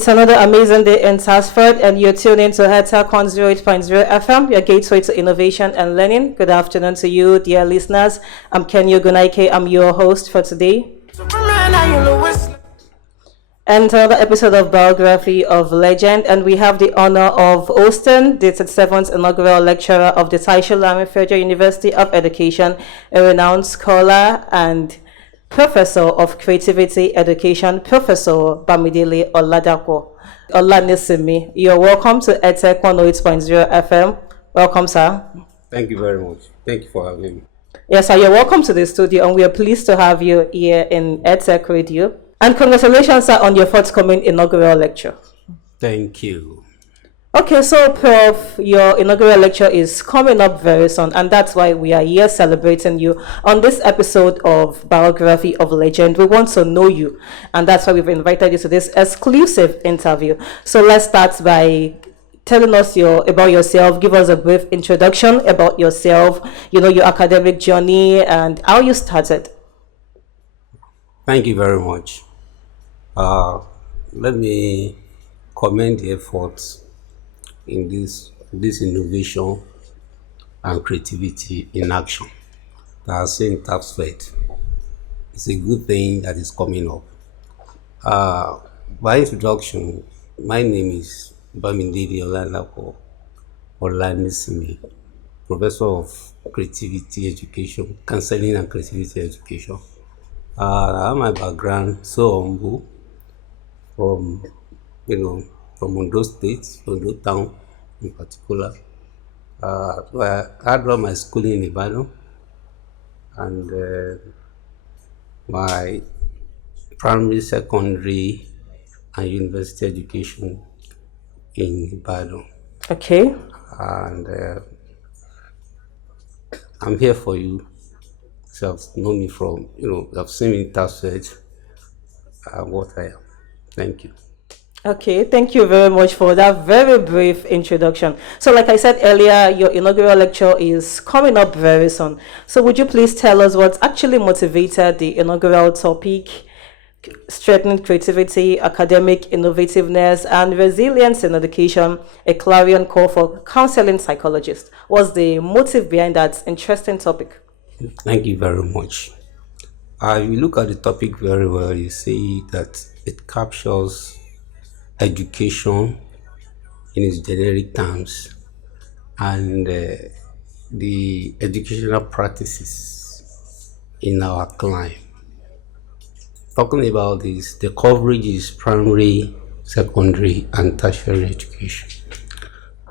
It's another amazing day in Sarsford, and you're tuned in to Headtalk 108.0 FM, your gateway to innovation and learning. Good afternoon to you, dear listeners. I'm Kenyo Gunaike. I'm your host for today. And another episode of Biography of Legend, and we have the honor of hosting the 37th inaugural lecturer of the Taisho Lami Federal University of Education, a renowned scholar and Professor of Creativity Education, Professor Bamidele Olanisimi. You're welcome to EdTech 108.0 FM. Welcome, sir. Thank you very much. Thank you for having me. Yes, sir, you're welcome to the studio, and we are pleased to have you here in EdTech Radio. And congratulations, sir, on your forthcoming inaugural lecture. Thank you. Okay, so Prof, your inaugural lecture is coming up very soon, and that's why we are here celebrating you on this episode of Biography of Legend. We want to know you, and that's why we've invited you to this exclusive interview. So let's start by telling us about yourself. Give us a brief introduction about yourself, your academic journey and how you started. Thank you very much. Let me commend the efforts in this innovation and creativity in action that I see in Tapsfed. It's a good thing that is coming up. By introduction, my name is Bamidele Olanisimi, Professor of Creativity Education, Counseling and Creativity Education. I have my background so humble from Ondo State, Ondo Town in particular. So I had done my schooling in Ibadan, and my primary, secondary, and university education in Ibadan. Okay. And I'm here for you. So I've known me from, I've seen me in Tapsfed, what I am. Thank you. Okay, thank you very much for that very brief introduction. So like I said earlier, your inaugural lecture is coming up very soon. So would you please tell us what actually motivated the inaugural topic, strengthening creativity, academic innovativeness, and resilience in education, a clarion call for counseling psychologists? What's the motive behind that interesting topic? Thank you very much. If you look at the topic very well, you see that it captures education in its generic terms and the educational practices in our climate. Talking about this, the coverage is primary, secondary, and tertiary education.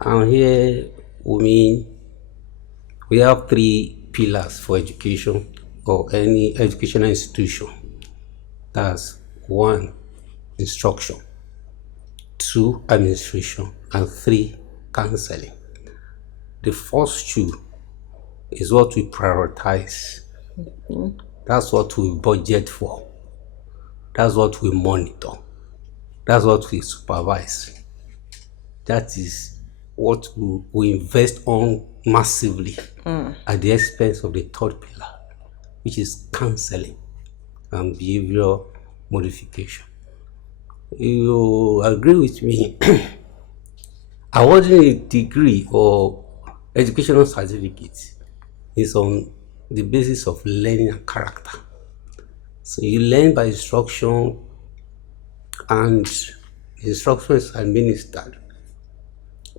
And here we have three pillars for education or any educational institution. That's 1, instruction, 2, administration, and 3, counseling. The first 2 is what we prioritize. That's what we budget for. That's what we monitor. That's what we supervise. That is what we invest on massively at the expense of the third pillar, which is counseling and behavioral modification. You agree with me? Awarding a degree or educational certificate is on the basis of learning and character. So you learn by instruction, and instruction is administered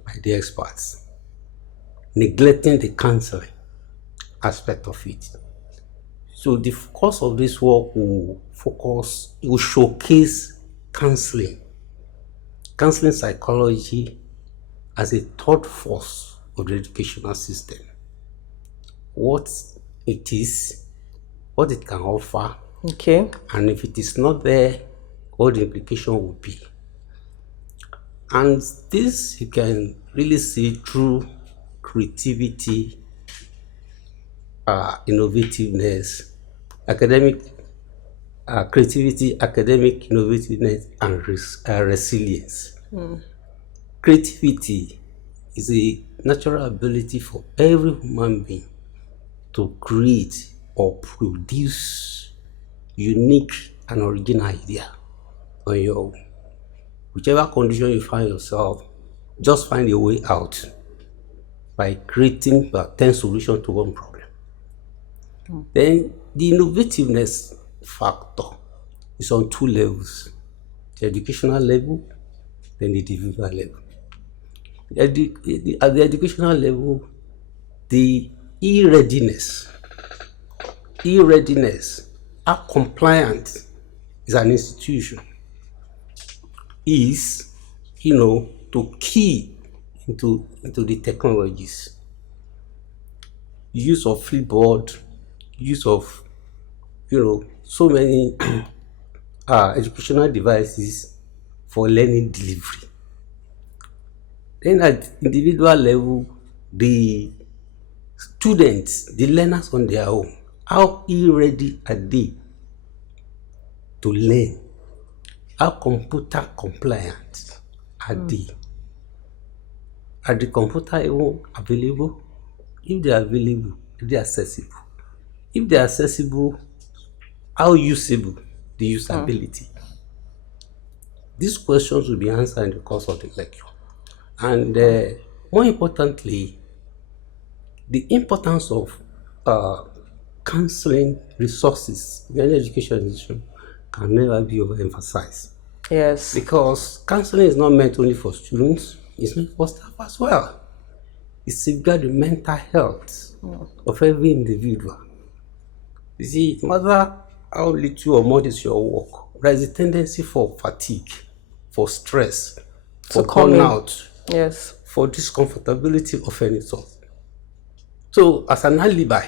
by the experts, neglecting the counseling aspect of it. So the course of this work will showcase counseling psychology as a third force of the educational system. What it is, what it can offer, okay, and if it is not there, what the implication will be. And this you can really see through creativity, innovativeness, creativity, academic innovativeness, and resilience. Creativity is a natural ability for every human being to create or produce unique and original idea on your own. Whichever condition you find yourself, just find a way out by creating about 10 solutions to one problem. Then the innovativeness factor is on two levels: the educational level, then the individual level. At the educational level, the e-readiness, how compliant is an institution, is, to key into the technologies. Use of Flipboard, use of, so many educational devices for learning delivery. Then at individual level, the students, the learners on their own, how ready are they to learn? How computer compliant are they? Are the computer even available? If they are available, are they accessible? If they are accessible, how usable? The usability. These questions will be answered in the course of the lecture. And more importantly, the importance of counseling resources in any education institution can never be overemphasized. Yes. Because counseling is not meant only for students, it's meant for staff as well. It safeguards the mental health of every individual. You see, no matter how little or modest your work, there is a tendency for fatigue, for stress, for burnout, yes, for discomfortability of any sort. So, as an alibi,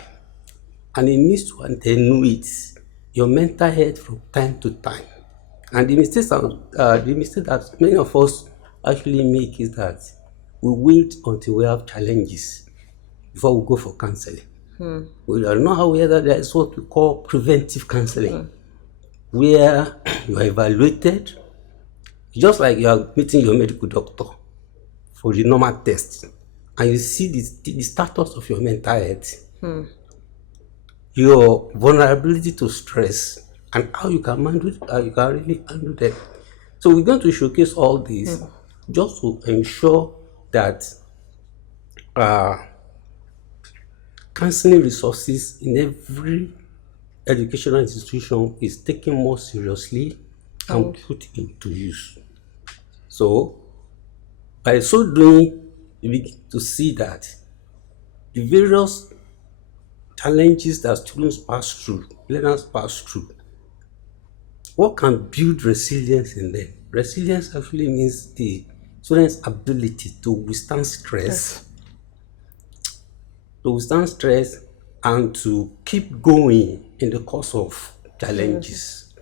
and it needs to attenuate your mental health from time to time. And the mistake that many of us actually make is that we wait until we have challenges before we go for counseling. We are not aware that there is what we call preventive counseling, where you are evaluated, just like you are meeting your medical doctor for the normal test, and you see the status of your mental health, your vulnerability to stress, and how you can really handle that. So we're going to showcase all this just to ensure that counseling resources in every educational institution is taken more seriously and put into use. So by so doing, you begin to see that the various challenges that students pass through, learners pass through, what can build resilience in them? Resilience actually means the student's ability to withstand stress, and to keep going in the course of challenges.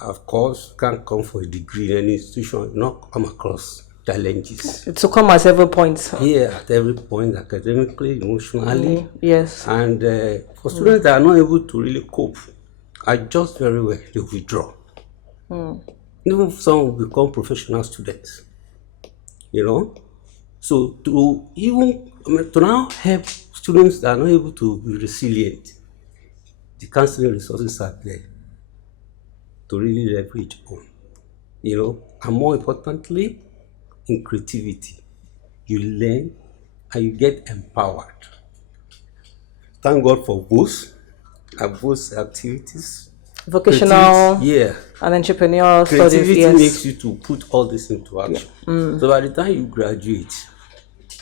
Of course, can't come for a degree in any institution, not come across challenges. To come at every point. Yeah, at every point, academically, emotionally. Yes. And for students that are not able to really cope, adjust very well, they withdraw. Even some will become professional students, So to now help students that are not able to be resilient, the counseling resources are there to really leverage on, and more importantly, in creativity, you learn and you get empowered. Thank God for both activities. Vocational and entrepreneurial studies. Creativity makes you to put all this into action. So by the time you graduate,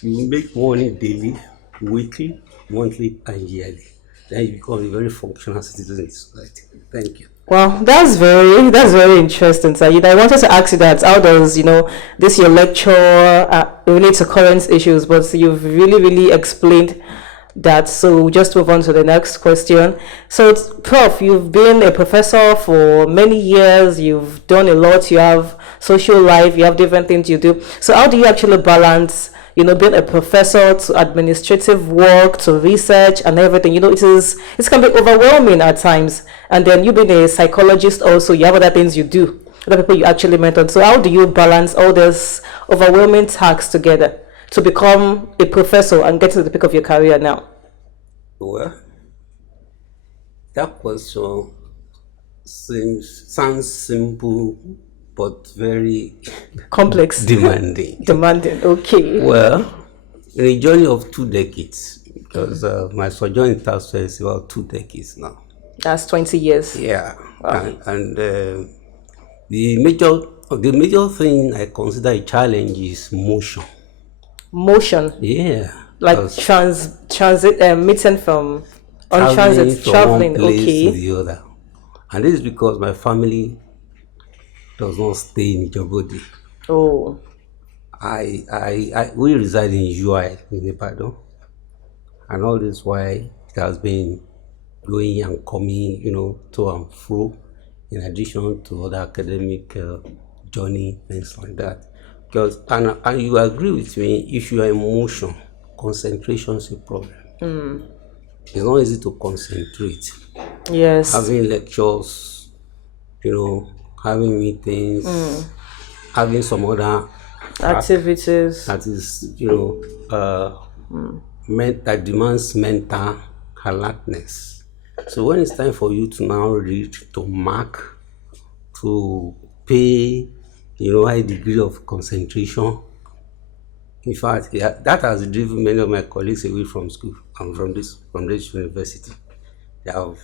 you will make money daily, weekly, monthly, and yearly. Then you become a very functional citizen in society. Thank you. Well, that's very interesting, Sayid. I wanted to ask you that how does this your lecture relate to current issues, but you've really explained that. So just move on to the next question. So, Prof, you've been a professor for many years. You've done a lot. You have social life. You have different things you do. So how do you actually balance being a professor to administrative work to research and everything? It can be overwhelming at times. And then you being a psychologist also, you have other things you do, other people you actually mentor. So how do you balance all this overwhelming tasks together to become a professor and get to the peak of your career now? Well, that question sounds simple, but very Complex. demanding. Demanding. Okay. Well, in a journey of 2 decades, because my sojourn in Tasfa is about 2 decades now. That's 20 years. Yeah, Wow. and the major thing I consider a challenge is motion. Motion. Yeah, Like because transit, meeting from on traveling transit, from one traveling. place to Okay. the other, and this is because my family does not stay in Djibouti. Oh. We reside in UI in Ibadan, and all this while it has been going and coming, to and fro, in addition to other academic journey, things like that. Because and you agree with me, if you are in motion, concentration is a problem. It's not easy to concentrate. Yes. Having lectures, having meetings, having some other task Activities. that is, that demands mental alertness. So when it's time for you to now read, to mark, to pay, high degree of concentration. In fact, yeah, that has driven many of my colleagues away from school and from this university. They have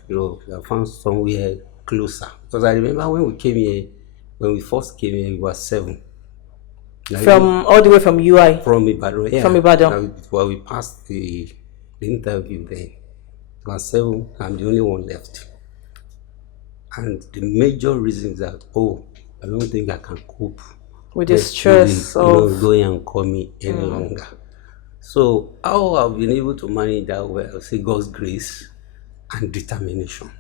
found somewhere closer. Because I remember when we first came here, we were 7. From all the way from UI. From Ibadan, yeah. From Ibadan. Well, we passed the interview then. It was 7. I'm the only one left. And the major reason is that, I don't think I can cope With the stress of going and coming any longer. So how I've been able to manage that well, say God's grace and determination.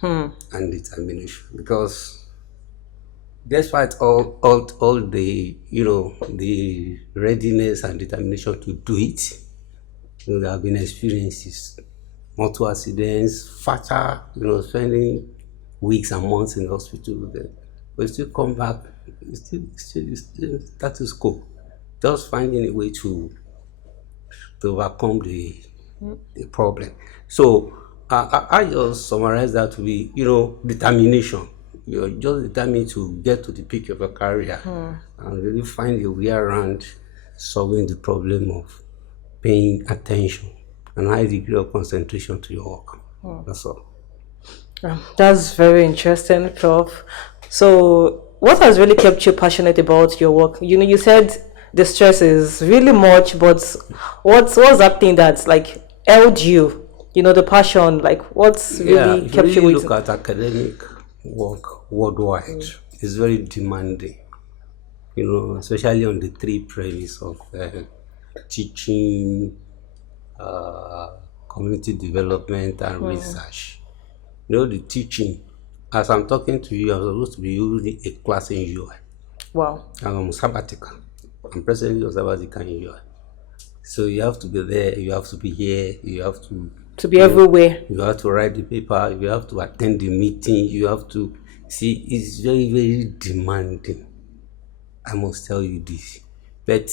And determination. Because despite all the the readiness and determination to do it, there have been experiences, motor accidents, fatal, spending weeks and months in the hospital. But still come back, still status quo, just finding a way to overcome the problem. So I just summarize that to be, determination. You're just determined to get to the peak of your career and really find a way around solving the problem of paying attention and high degree of concentration to your work. That's all. That's very interesting, Prof. So, what has really kept you passionate about your work? You said the stress is really much, but what's that thing that's like held you? The passion, like what's really if kept you you really with? look at academic work worldwide, it's very demanding. Especially on the 3 premise of teaching, community development, and research. The teaching, as I'm talking to you, I'm supposed to be using a class in UI. Wow. And I'm sabbatical. I'm presently on sabbatical in UI. So you have to be there, you have to be here, you have to be everywhere. You have to write the paper, you have to attend the meeting, you have to see, it's very, very demanding. I must tell you this. But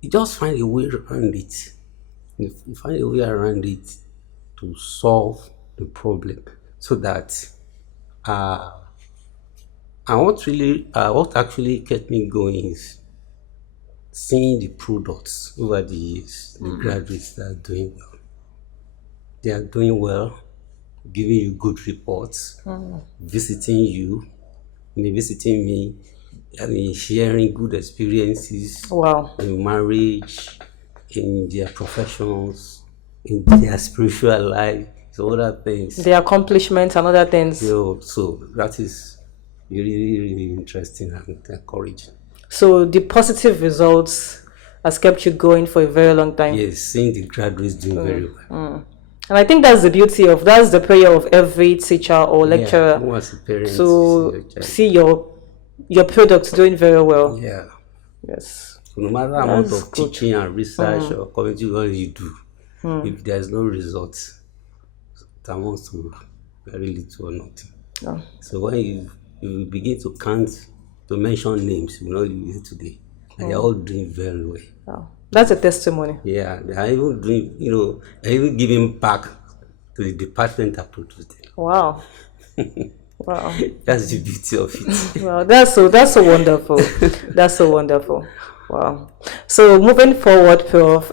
you just find a way around it. You find a way around it to solve the problem, so that and what actually kept me going is seeing the products over the years, the graduates that are doing well. They are doing well, giving you good reports, visiting you, visiting me, sharing good experiences. Wow. In marriage, in their professions, in their spiritual life, so other things. The accomplishments and other things. So that is really, really interesting and encouraging. So the positive results has kept you going for a very long time. Yes, seeing the graduates doing very well. And I think that's the prayer of every teacher or lecturer. Who was a parent to see your products doing very well. Yeah. Yes. So no matter the amount of teaching and research or community work you do, if there is no results, it amounts to very little or nothing. Oh. So when you begin to mention names, you hear today, and they're all doing very well. Oh. That's a testimony. Yeah, they are even doing, giving back to the department that produced them. Wow. Wow. That's the beauty of it. Wow, that's so wonderful. That's so wonderful. Wow. So moving forward, Prof,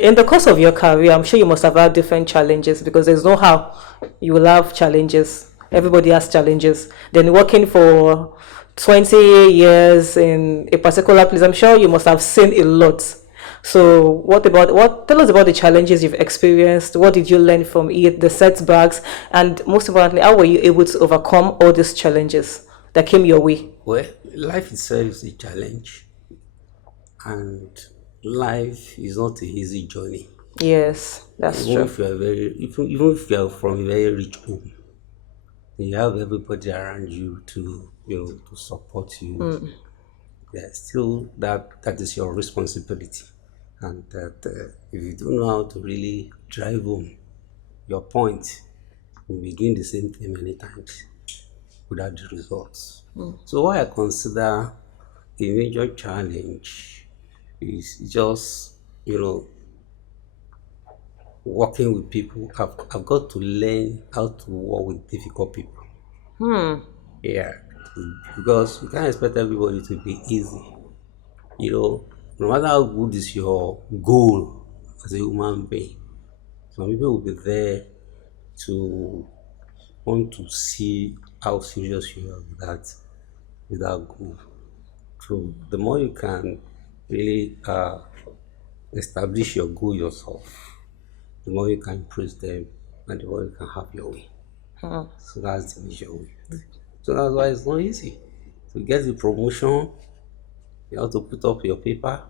in the course of your career, I'm sure you must have had different challenges because there's no how you will have challenges. Everybody has challenges. Then working for 20 years in a particular place, I'm sure you must have seen a lot. So tell us about the challenges you've experienced? What did you learn from it, the setbacks, and most importantly, how were you able to overcome all these challenges that came your way? Well, life itself is a challenge, and life is not a easy journey. Yes, that's Even true. if you are even if you are from a very rich home, you have everybody around you to to support you. Yeah, still that is your responsibility, and that if you don't know how to really drive home your point, you begin the same thing many times without the results. So what I consider a major challenge is just working with people. I've got to learn how to work with difficult people. Yeah, because you can't expect everybody to be easy. No matter how good is your goal as a human being, some people will be there to want to see how serious you are with that goal. So the more you can really establish your goal yourself, the more you can impress them, and the more you can have your way. So that's the major way. So that's why it's not easy. To get the promotion, you have to put up your paper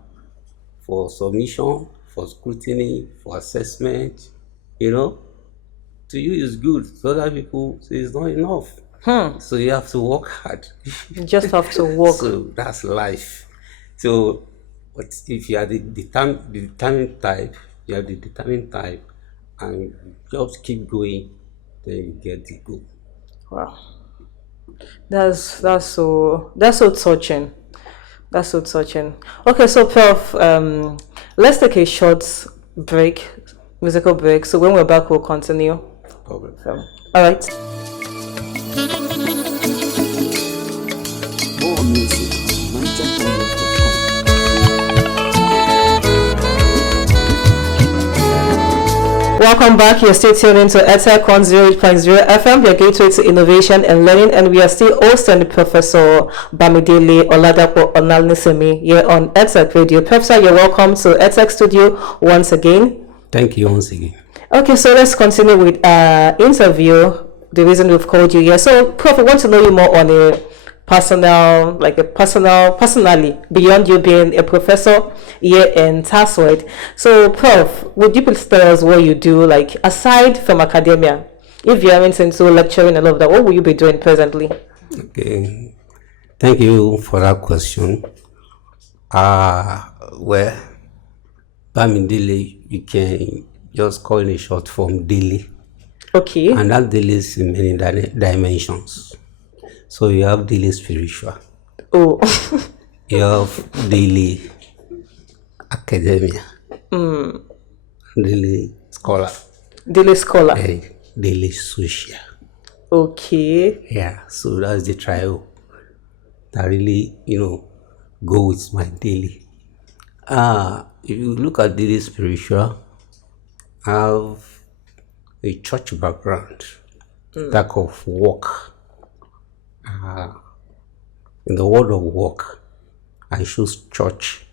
for submission, for scrutiny, for assessment. You know, to you is good. To other people, say it's not enough. So you have to work hard. You just have to work. So that's life. So, but if you are the determined type, you are the determined type, and you just keep going, then you get the goal. Wow. That's so touching. That's so touching. Okay, so Prof, let's take a short break, musical break. So when we're back, we'll continue. Problem. All right. More music on nigerhighlife.com. Welcome back. You're still tuned into EdTech 108.0 FM, your gateway to innovation and learning, and we are still hosting Professor Bamidele Olanisimi here on EdTech Radio. Professor, you're welcome to EdTech Studio once again. Thank you once again. Okay, so let's continue with our interview. The reason we've called you here. So, Prof, we want to know you more on personally, beyond you being a professor here in Taswed. So, Prof, would you please tell us what you do, like aside from academia? If you aren't into lecturing and all of that, what will you be doing presently? Okay. Thank you for that question. Well, Bamidele, you can just call it short form daily. Okay. And that daily is in many dimensions. So you have daily spiritual, Oh, you have daily academia, daily scholar, daily scholar. and daily social. Okay. Yeah, so that's the trio that really, go with my daily. If you look at daily spiritual, I have a church background, type of work. In the world of work, I choose church.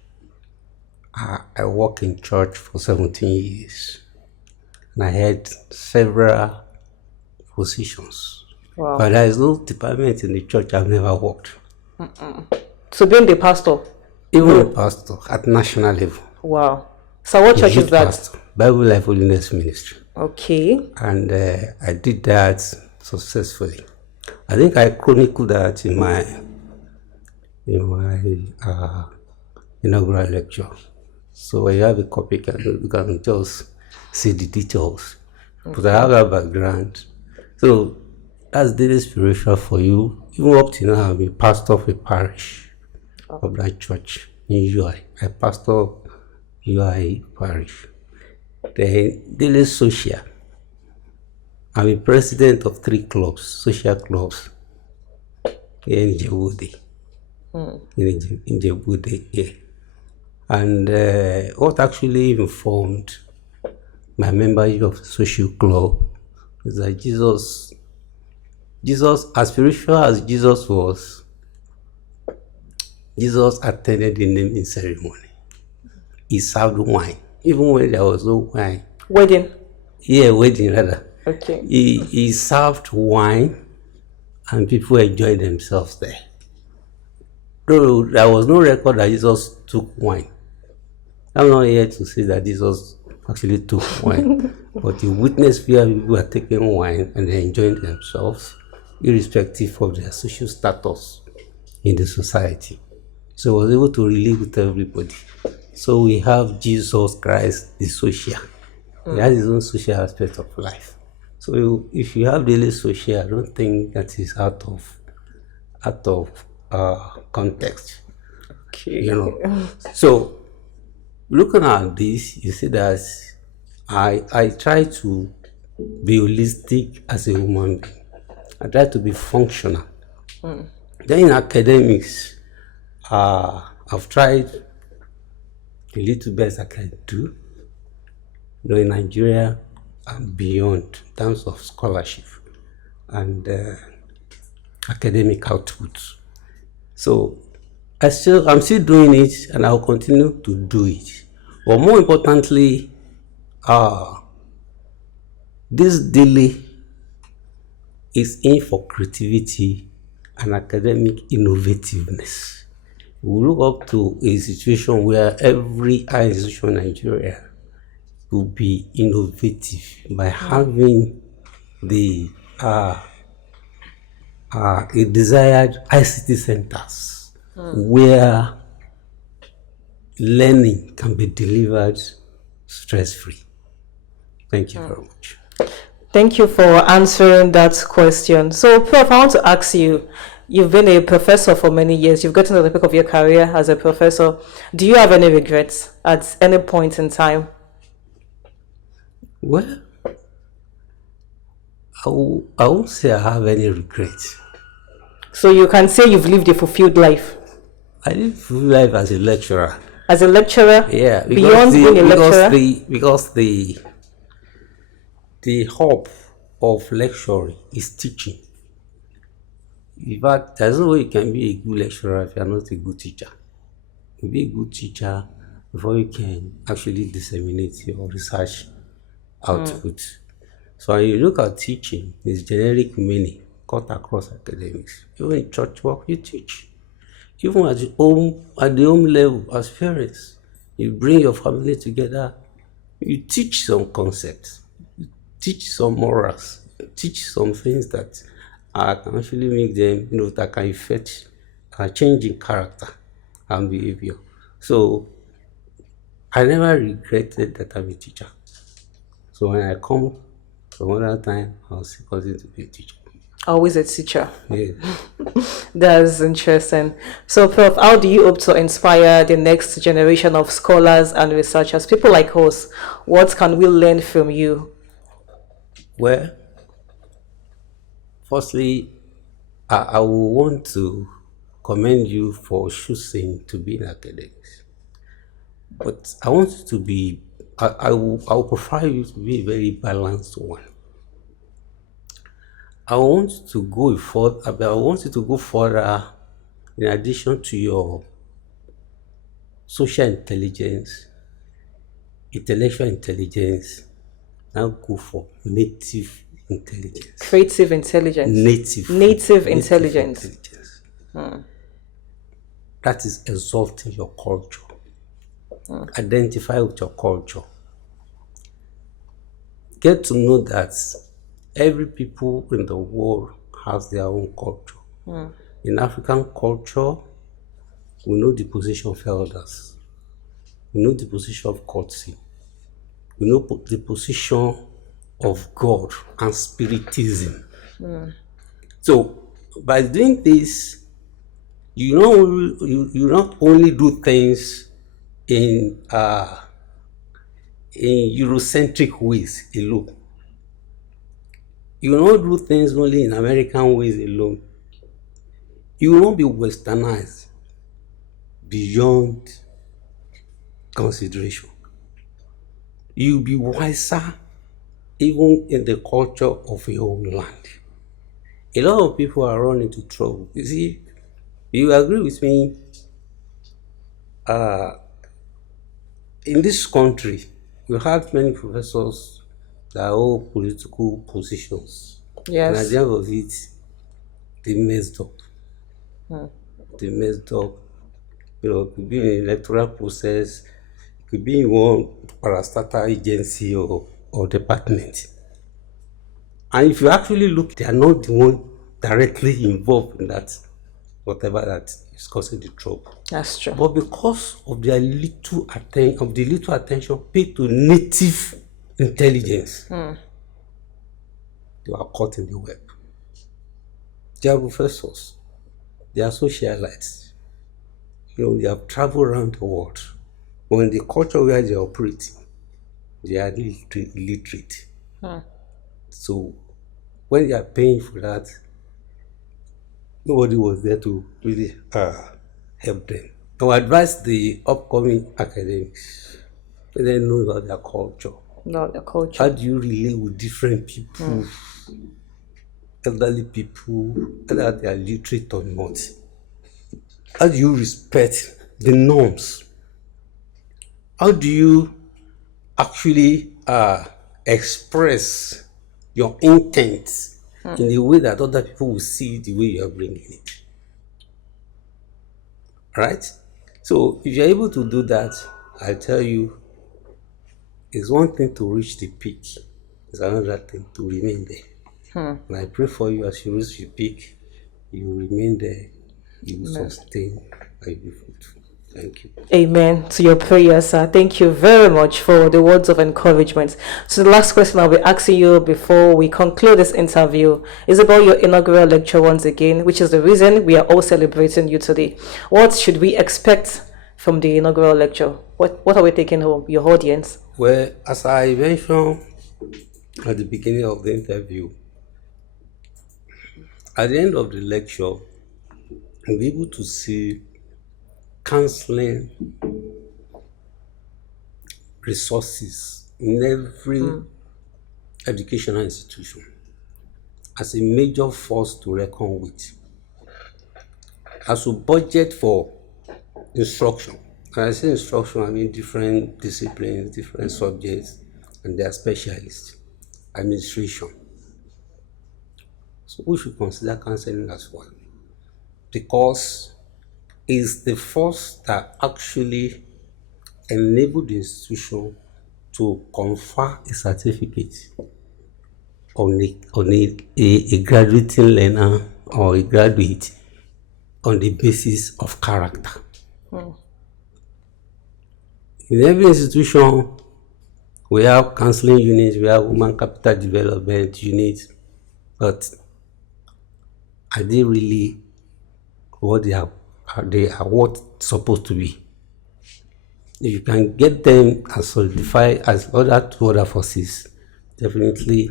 I work in church for 17 years, and I had several positions. Wow. But there is no department in the church I've never worked. So being the pastor. Even a pastor at national level. Wow. So what church is Youth that? pastor, Bible Life Holiness Ministry. Okay. And I did that successfully. I think I chronicled that in my inaugural lecture. So when you have a copy, you can just see the details. But I have that background. So that's daily spiritual for you. Even up to now, I'm a pastor of a parish of that church in UI. I pastor UI parish. Then daily social. I'm a president of 3 clubs, social clubs here in Djibouti. In Djibouti, yeah. And what actually informed my membership of the social club is that Jesus, as spiritual as Jesus was, Jesus attended the naming ceremony. He served wine, even when there was no wine. Wedding. Yeah, wedding rather. Okay. He served wine, and people enjoyed themselves there. Though there was no record that Jesus took wine. I'm not here to say that Jesus actually took wine, but he witnessed where people were taking wine and they enjoying themselves, irrespective of their social status in the society. So he was able to relate with everybody. So we have Jesus Christ, the social. He has his own social aspect of life. So if you have daily social, I don't think that is out of context. Okay. You know. So looking at this, you see that I try to be holistic as a human being. I try to be functional. Then in academics, I've tried the little best I can do, in Nigeria and beyond in terms of scholarship and academic output. So I'm still doing it, and I'll continue to do it. But more importantly, this daily is in for creativity and academic innovativeness. We look up to a situation where every higher institution in Nigeria will be innovative by having the desired ICT centers where learning can be delivered stress-free. Thank you very much. Thank you for answering that question. So, Prof, I want to ask you, you've been a professor for many years. You've gotten to the peak of your career as a professor. Do you have any regrets at any point in time? Well, I won't say I have any regrets. So you can say you've lived a fulfilled life. I live full life as a lecturer. As a lecturer? Yeah, beyond being a lecturer? Because the hub of lecturing is teaching. In fact, there's no way you can be a good lecturer if you're not a good teacher. You be a good teacher before you can actually disseminate your research output. So when you look at teaching, it's generic meaning cut across academics. Even in church work, you teach. Even at the home level, as parents, you bring your family together, you teach some concepts, you teach some morals, you teach some things that can actually make them, that can affect change in character and behavior. So I never regretted that I'm a teacher. So when I come some other time, I'll still continue to be a teacher. Always a teacher. Yeah. That's interesting. So, Prof, how do you hope to inspire the next generation of scholars and researchers, people like us? What can we learn from you? Well, firstly, I will want to commend you for choosing to be in academics. But I want you to be, I will prefer you to be a very balanced one. I want you to go further in addition to your social intelligence, intellectual intelligence. Now go for native intelligence. Creative intelligence. Native intelligence. That is exalting your culture. Identify with your culture. Get to know that every people in the world has their own culture. In African culture, we know the position of elders. We know the position of courtesy. We know the position of God and spiritism. So by doing this, you not only do things in Eurocentric ways alone. You don't do things only in American ways alone. You will not be westernized beyond consideration. You'll be wiser even in the culture of your own land. A lot of people are running into trouble. You see, you agree with me? In this country, you have many professors that hold political positions. And at Yes. the end of it, they messed up. They messed up. It could be in electoral process, it could be in one parastatal agency or department. And if you actually look, they are not the one directly involved in that, whatever that is causing the trouble. That's true. But because of their little attention paid to native intelligence, they are caught in the web. They are professors, they are socialites. They have traveled around the world. But in the culture where they operate, they are illiterate. So when they are paying for that, nobody was there to really help them. I would advise the upcoming academics, let them know about their culture. Not the culture. How do you relate with different people, elderly people, whether they are literate or not? How do you respect the norms? How do you actually express your intent in a way that other people will see the way you are bringing it? Right? So if you're able to do that, I tell you, it's one thing to reach the peak, it's another thing to remain there. And I pray for you as you reach the peak, you remain there, you sustain, and you be fruitful. Thank you. Amen to your prayers, sir. Thank you very much for the words of encouragement. So the last question I'll be asking you before we conclude this interview is about your inaugural lecture once again, which is the reason we are all celebrating you today. What should we expect from the inaugural lecture? What are we taking home, your audience? Well, as I mentioned at the beginning of the interview, at the end of the lecture, we'll be able to see counseling resources in every educational institution as a major force to reckon with. As we budget for instruction, when I say instruction, I mean different disciplines, different subjects, and their specialists, administration. So we should consider counseling as well, because it's the force that actually enabled the institution to confer a certificate on a graduating learner or a graduate on the basis of character. In every institution, we have counseling units, we have human capital development units, but are they really what they are? They are what supposed to be? If you can get them and solidify as other two other forces, definitely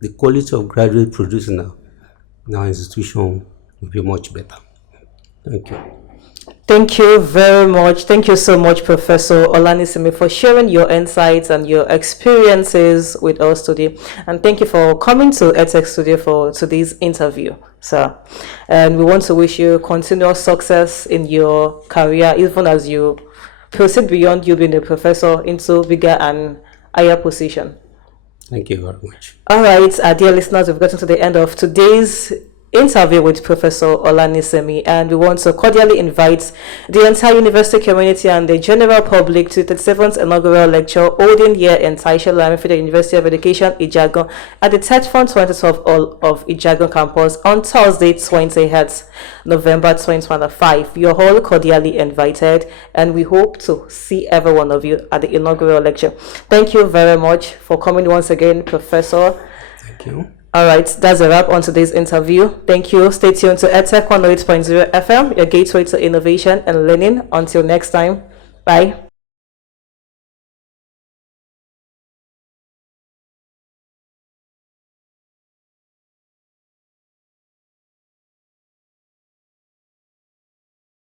the quality of graduate produced in our institution will be much better. Thank you. Thank you very much. Thank you so much, Professor Olanisimi, for sharing your insights and your experiences with us today. And thank you for coming to EdTech Studio for today's interview, sir. And we want to wish you continuous success in your career, even as you proceed beyond you being a professor into bigger and higher position. Thank you very much. All right, dear listeners, we've gotten to the end of today's interview with Professor Olanisimi, and we want to cordially invite the entire university community and the general public to the 37th inaugural lecture holding here in Taisha Lamifide University of Education, Ijagan, at the third front 2012 Hall of Ijagan campus on Thursday, 20th November 2025. You're all cordially invited, and we hope to see every one of you at the inaugural lecture. Thank you very much for coming once again, Professor. Thank you. All right, that's a wrap on today's interview. Thank you. Stay tuned to EdTech 108.0 FM, your gateway to innovation and learning. Until next time, bye.